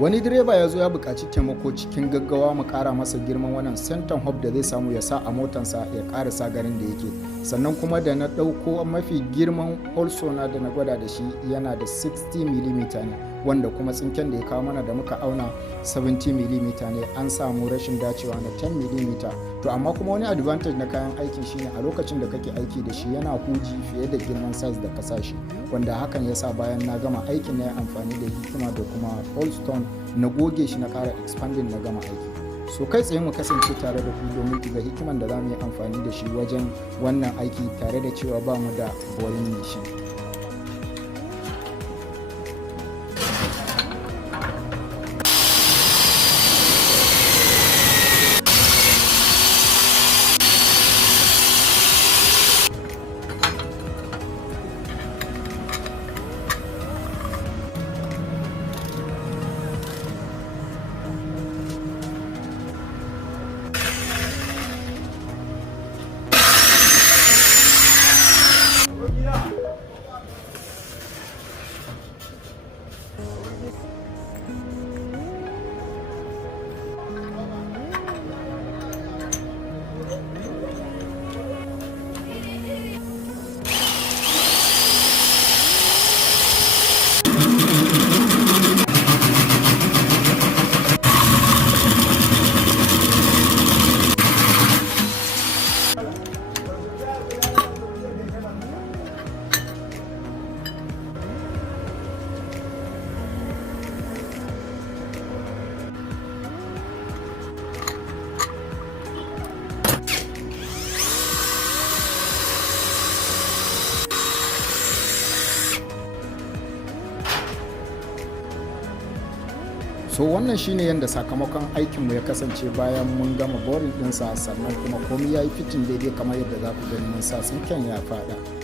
Wani direba ya zo ya buƙaci taimako cikin gaggawa mu ƙara masa girman wannan center hub da zai samu ya sa a motansa ya ƙarasa garin da yake. Sannan kuma da na ɗauko mafi girman holsona da na gwada da shi yana da 60 mm ne, wanda kuma tsinken da ya kawo mana da muka auna 70 mm ne, an samu rashin dacewa na 10 mm. To amma kuma wani advantage na kayan aiki shine a lokacin da kake aiki da shi yana huji fiye da girman size da ka sa shi, wanda hakan ya sa bayan na gama aikin na yi amfani da hikima da kuma holstone na goge shi na ƙara expanding na gama aiki. So kai tsaye mu kasance tare da ku domin ga hikiman da za mu yi amfani da shi wajen wannan aiki tare da cewa ba mu da boring machine. So wannan shine yadda sakamakon aikinmu ya kasance bayan mun gama boring ɗinsa, sannan kuma komai ya yi fitin daidai kamar yadda za ku gani mun sa tsinken ya faɗa.